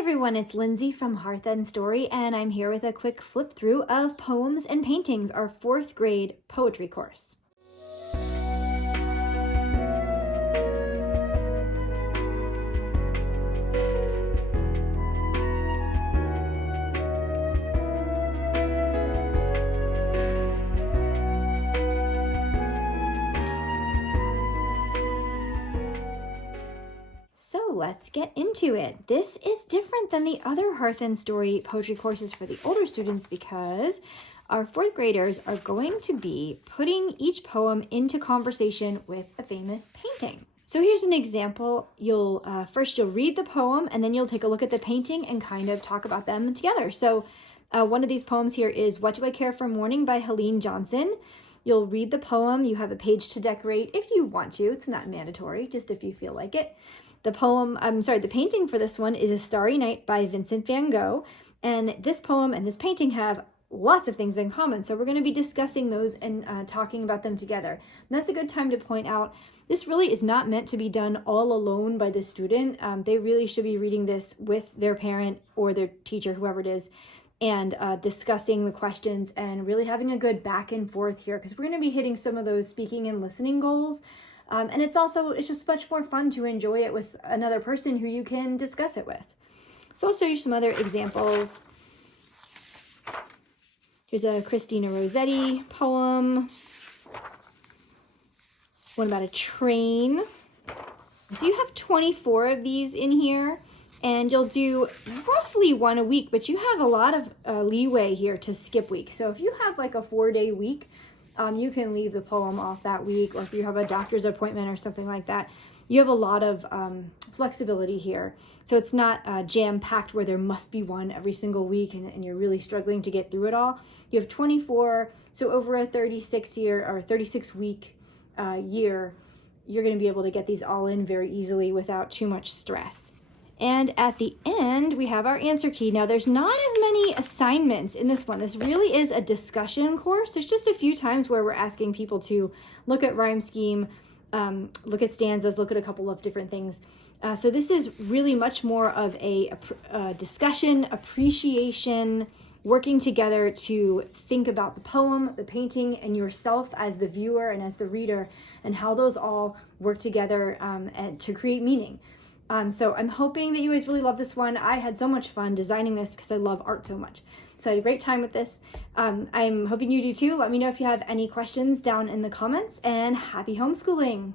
everyone, it's Lindsay from Hearth Story, and I'm here with a quick flip through of Poems and Paintings, our 4th grade poetry course. So let's get into it. This is different than the other Hearth Story poetry courses for the older students because our 4th graders are going to be putting each poem into conversation with a famous painting. So here's an example. You'll read the poem and then you'll take a look at the painting and kind of talk about them together. So one of these poems here is What Do I Care for Morning by Helene Johnson. You'll read the poem. You have a page to decorate if you want to. It's not mandatory, just if you feel like it. The painting for this one is A Starry Night by Vincent van Gogh. And this poem and this painting have lots of things in common. So we're going to be discussing those and talking about them together. And that's a good time to point out, this really is not meant to be done all alone by the student. They really should be reading this with their parent or their teacher, whoever it is, and discussing the questions and really having a good back and forth here, because we're going to be hitting some of those speaking and listening goals. And it's just much more fun to enjoy it with another person who you can discuss it with. So I'll show you some other examples. Here's a Christina Rossetti poem. One about a train. So you have 24 of these in here, and you'll do roughly one a week, but you have a lot of leeway here to skip week. So if you have like a 4-day week, you can leave the poem off that week, or if you have a doctor's appointment or something like that, you have a lot of flexibility here. So it's not jam-packed where there must be one every single week and you're really struggling to get through it all. You have 24, so over a 36-week year, you're going to be able to get these all in very easily without too much stress. And at the end, we have our answer key. Now, there's not as many assignments in this one. This really is a discussion course. There's just a few times where we're asking people to look at rhyme scheme, look at stanzas, look at a couple of different things. So this is really much more of a discussion, appreciation, working together to think about the poem, the painting, and yourself as the viewer and as the reader, and how those all work together and to create meaning. So I'm hoping that you guys really love this one. I had so much fun designing this because I love art so much. So I had a great time with this. I'm hoping you do too. Let me know if you have any questions down in the comments, and happy homeschooling.